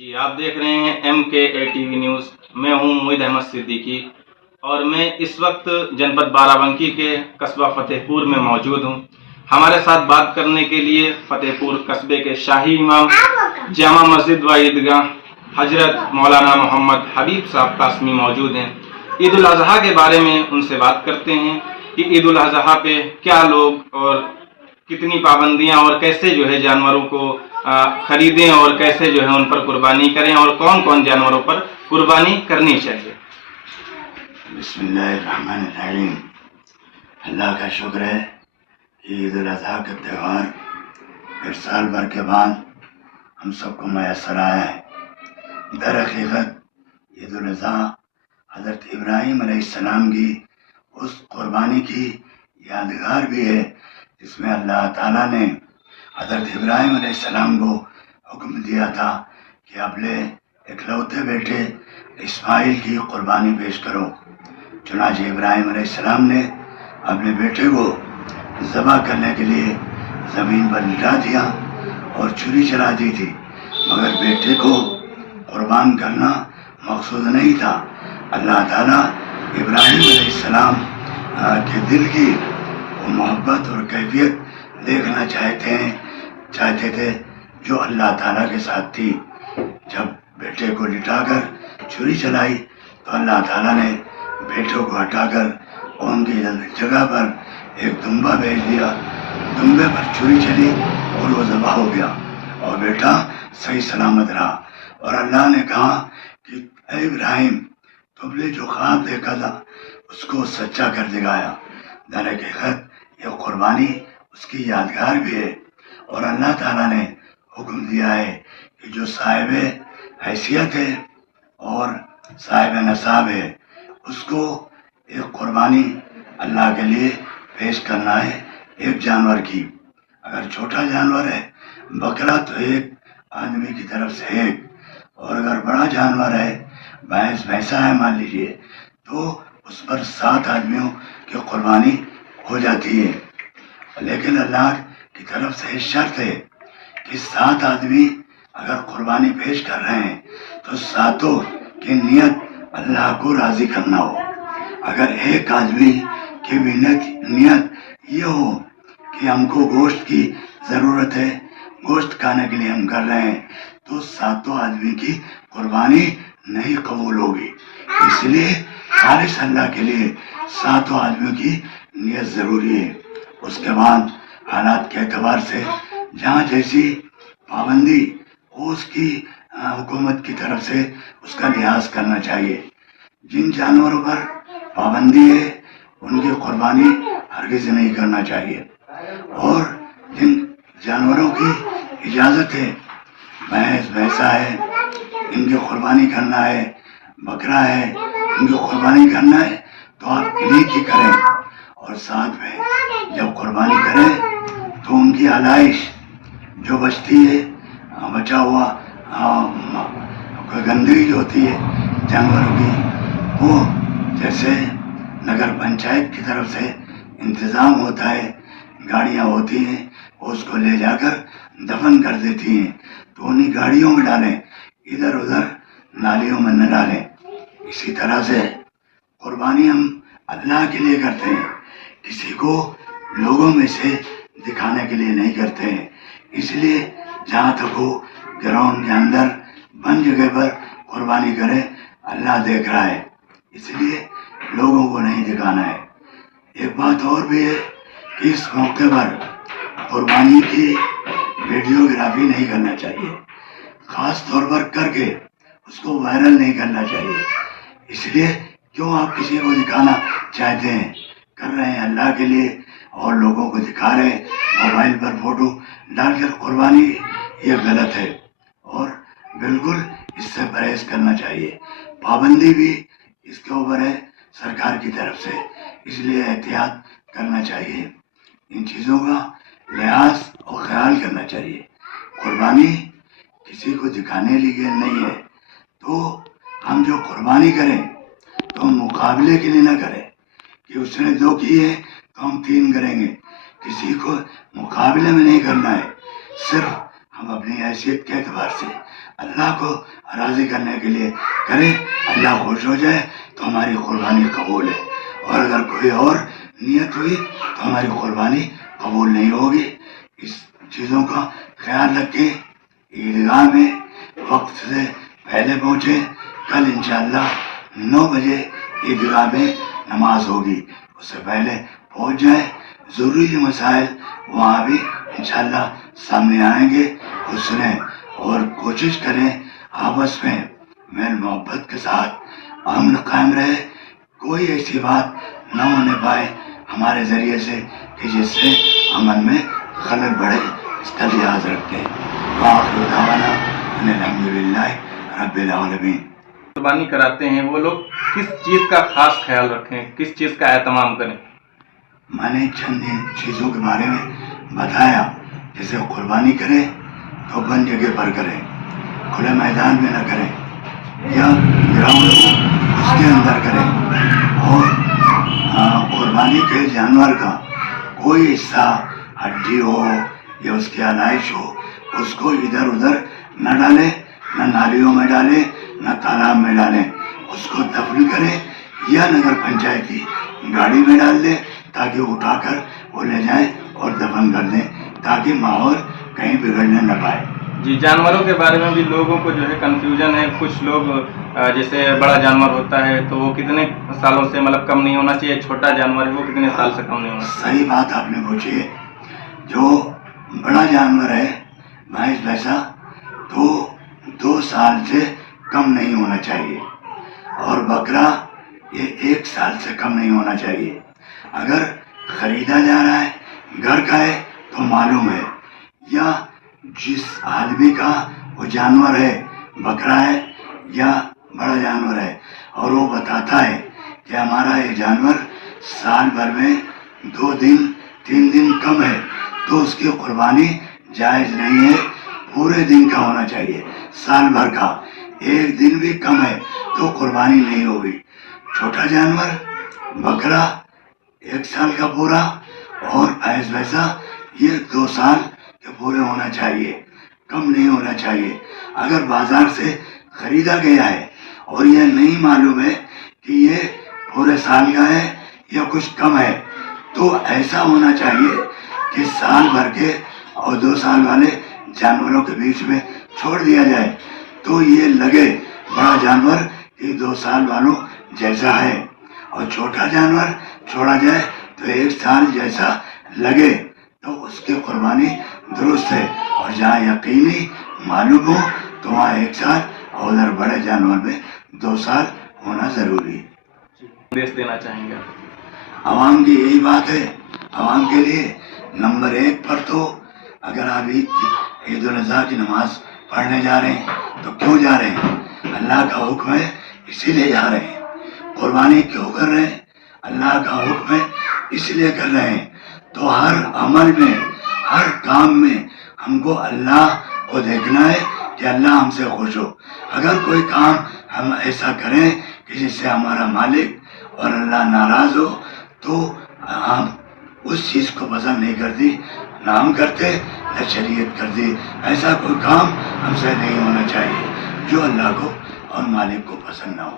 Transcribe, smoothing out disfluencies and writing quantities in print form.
جی آپ دیکھ رہے ہیں MK ATV نیوز. میں ہوں معید احمد صدیقی اور میں اس وقت جنپد بارہ بنکی کے قصبہ فتح پور میں موجود ہوں. ہمارے ساتھ بات کرنے کے لیے فتح پور قصبے کے شاہی امام جامع مسجد و عیدگاہ حضرت مولانا محمد حبیب صاحب قاسمی موجود ہیں. عید الاضحیٰ کے بارے میں ان سے بات کرتے ہیں کہ عید الاضحیٰ پہ کیا لوگ اور کتنی پابندیاں اور کیسے جانوروں کو خریدیں اور کیسے ان پر قربانی کریں اور کون کون جانوروں پر قربانی کرنی چاہیے. بسم اللہ الرحمن الرحیم. اللہ کا شکر ہے کہ عید الاضحیٰ کا تہوار پھر سال بھر کے بعد ہم سب کو میسر آیا ہے. در حقیقت عید الاضحیٰ حضرت ابراہیم علیہ السلام کی اس قربانی کی یادگار بھی ہے جس میں اللہ تعالیٰ نے حضرت ابراہیم علیہ السلام کو حکم دیا تھا کہ اپنے اکلوتے بیٹے اسماعیل کی قربانی پیش کرو. چنانچہ ابراہیم علیہ السلام نے اپنے بیٹے کو ذبح کرنے کے لیے زمین پر لٹا دیا اور چھری چلا دی تھی، مگر بیٹے کو قربان کرنا مقصود نہیں تھا. اللہ تعالیٰ ابراہیم علیہ السلام کے دل کی وہ محبت اور کیفیت دیکھنا چاہتے تھے جو اللہ تعالیٰ کے ساتھ تھی. جب بیٹے کو لٹا کر چھری چلائی تو اللہ تعالیٰ نے بیٹے کو ہٹا کر ان کی جگہ پر ایک دمبا بھیج دیا. دمبے پر چھری چلی اور وہ ذبح ہو گیا اور بیٹا صحیح سلامت رہا. اور اللہ نے کہا کہ اے ابراہیم، تم نے جو خواب دیکھا تھا اس کو سچا کر دکھایا. در حقیقت یہ قربانی اس کی یادگار بھی ہے اور اللہ تعالیٰ نے حکم دیا ہے کہ جو صاحب حیثیت ہے اور صاحب نصاب ہے اس کو ایک قربانی اللہ کے لیے پیش کرنا ہے ایک جانور کی. اگر چھوٹا جانور ہے بکرا تو ایک آدمی کی طرف سے ایک، اور اگر بڑا جانور ہے بھینسا ہے مان لیجیے تو اس پر 7 آدمیوں کی قربانی ہو جاتی ہے. لیکن اللہ کی طرف سے شرط ہے کہ 7 آدمی اگر قربانی پیش کر رہے ہیں تو 7 کی نیت اللہ کو راضی کرنا ہو. اگر ایک آدمی کی بھی نیت یہ ہو کہ ہم کو گوشت کی ضرورت ہے، گوشت کھانے کے لیے ہم کر رہے ہیں، تو 7 آدمی کی قربانی نہیں قبول ہوگی. اس لیے خالص اللہ کے لیے 7 آدمیوں کی نیت ضروری ہے. اس کے بعد حالات کے اعتبار سے جہاں جیسی پابندی ہو اس کی حکومت کی طرف سے اس کا لحاظ کرنا چاہیے. جن جانوروں پر پابندی ہے ان کی قربانی ہرگز نہیں کرنا چاہیے، اور جن جانوروں کی اجازت ہے، بھینسا ہے ان کی قربانی کرنا ہے، بکرا ہے ان کی قربانی کرنا ہے، تو آپ انہیں کی کریں. اور ساتھ میں جب قربانی کریں تو ان کی علائش جو بچتی ہے، بچا ہوا گندگی جو ہوتی ہے جانوروں کی، وہ جیسے نگر پنچایت کی طرف سے انتظام ہوتا ہے، گاڑیاں ہوتی ہیں وہ اس کو لے جا کر دفن کر دیتی ہیں، تو انہیں گاڑیوں میں ڈالیں، ادھر ادھر نالیوں میں نہ ڈالیں. اسی طرح سے قربانی ہم اللہ کے لیے کرتے ہیں، کسی کو لوگوں میں سے دکھانے کے لیے نہیں کرتے ہیں. اس لیے جہاں تک ہو گراؤنڈ کے اندر بند جگہ پر قربانی کرے، اللہ دیکھ رہا ہے، اس لیے لوگوں کو نہیں دکھانا ہے. ایک بات اور بھی ہے کہ اس موقع پر قربانی کی ویڈیوگرافی نہیں کرنا چاہیے، خاص طور پر کر کے اس کو وائرل نہیں کرنا چاہیے. اس لیے کیوں آپ کسی کو دکھانا چاہتے ہیں، کر رہے ہیں اللہ کے لیے اور لوگوں کو دکھا رہے ہیں موبائل پر فوٹو ڈال کر قربانی، یہ غلط ہے اور بالکل اس سے پرہیز کرنا چاہیے. پابندی بھی اس کے اوپر ہے سرکار کی طرف سے، اس لیے احتیاط کرنا چاہیے، ان چیزوں کا لحاظ اور خیال کرنا چاہیے. قربانی کسی کو دکھانے لیے نہیں ہے، تو ہم جو قربانی کریں تو ہم مقابلے کے لیے نہ کریں کہ اس نے 2 کیے تو ہم 3 کریں گے. کسی کو مقابلے میں نہیں کرنا ہے، صرف ہم اپنی حیثیت کے اعتبار سے اللہ کو راضی کرنے کے لیے کریں، اللہ خوش ہو جائے تو ہماری قربانی قبول ہے، اور اگر کوئی اور نیت ہوئی تو ہماری قربانی قبول نہیں ہوگی۔ اس چیزوں کا خیال رکھیں، عیدگاہ میں وقت سے پہلے پہنچے۔ کل انشاءاللہ 9 بجے عیدگاہ میں نماز ہوگی، اس سے پہلے پہنچ جائیں۔ ضروری مسائل وہاں بھی انشاءاللہ سامنے آئیں گے، وہ سنیں اور کوشش کریں آپس میں میل محبت کے ساتھ امن قائم رہے، کوئی ایسی بات نہ ہونے پائے ہمارے ذریعے سے کہ جس سے امن میں خلل بڑھے، اس کا لحاظ رکھتے ہیں۔ وآخر دعوانا ان الحمدللہ رب العالمین۔ قربانی کراتے ہیں وہ لوگ کس چیز کا خاص خیال رکھیں، کس چیز کا اہتمام کریں؟ میں نے چند چیزوں کے بارے میں بتایا، جیسے قربانی کریں تو بند جگہ پر کریں، کھلے میدان میں نہ کریں، یا گراؤنڈ اس کے اندر کریں، اور قربانی کے جانور کا کوئی حصہ ہڈی ہو یا اس کی آلائش ہو اس کو ادھر ادھر نہ ڈالیں، نہ نالیوں میں ڈالیں، نہ تالاب میں ڈالیں، اس کو دفن کریں یا نگر پنچایت کی گاڑی میں ڈال دیں تاکہ اٹھا کر وہ لے جائیں اور دفن کر دیں، تاکہ ماحول کہیں بگڑنے نہ پائے۔ جی، جانوروں کے بارے میں بھی لوگوں کو جو ہے کنفیوژن ہے، کچھ لوگ جیسے بڑا جانور ہوتا ہے تو وہ کتنے سالوں سے مطلب کم نہیں ہونا چاہیے، چھوٹا جانور ہے وہ کتنے سال سے کم نہیں ہونا چاہیے؟ صحیح بات آپ نے پوچھی ہے۔ جو بڑا جانور ہے بھینس بھینسا تو 2 سال سے کم نہیں ہونا چاہیے، اور بکرا یہ 1 سال سے کم نہیں ہونا چاہیے۔ اگر خریدا جا رہا ہے، گھر کا ہے تو معلوم ہے، یا جس آدمی کا وہ جانور ہے، بکرا ہے یا بڑا جانور ہے، اور وہ بتاتا ہے کہ ہمارا یہ جانور سال بھر میں 2 دن 3 دن کم ہے، تو اس کی قربانی جائز نہیں ہے، پورے دن کا ہونا چاہیے۔ سال بھر کا 1 دن بھی کم ہے تو قربانی نہیں ہوگی۔ چھوٹا جانور بکرا 1 سال کا پورا، اور بھینس بھینسا یہ 2 سال کے پورے ہونا چاہیے، کم نہیں ہونا چاہیے۔ اگر بازار سے خریدا گیا ہے اور یہ نہیں معلوم ہے کہ یہ پورے سال کا ہے یا کچھ کم ہے، تو ایسا ہونا چاہیے کہ سال بھر کے اور 2 سال والے جانوروں کے بیچ میں چھوڑ دیا جائے، تو یہ لگے بڑا جانور کہ 2 سال والوں جیسا ہے، اور چھوٹا جانور چھوڑا جائے تو 1 سال جیسا لگے، تو اس کی قربانی درست ہے۔ اور جہاں یقینی معلوم ہو تو وہاں 1 سال، اور ادھر بڑے جانور میں 2 سال ہونا ضروری ہے۔ دیش دینا چاہیں گے؟ عوام کی یہی بات ہے، عوام کے لیے نمبر 1 پر تو اگر آپ عید الاضحیٰ کی نماز پڑھنے جا رہے ہیں تو کیوں جا رہے ہیں؟ اللہ کا حکم ہے اسی لیے جا رہے ہیں۔ قربانی کیوں کر رہے ہیں؟ اللہ کا حکم ہے اس لیے کر رہے ہیں۔ تو ہر عمل میں، ہر کام میں ہم کو اللہ کو دیکھنا ہے کہ اللہ ہم سے خوش ہو۔ اگر کوئی کام ہم ایسا کریں کہ جس سے ہمارا مالک اور اللہ ناراض ہو، تو ہم اس چیز کو پسند نہیں کرتی، نہ ہم کرتے نہ شریعت کرتی۔ ایسا کوئی کام ہم سے نہیں ہونا چاہیے جو اللہ کو اور مالک کو پسند نہ ہو۔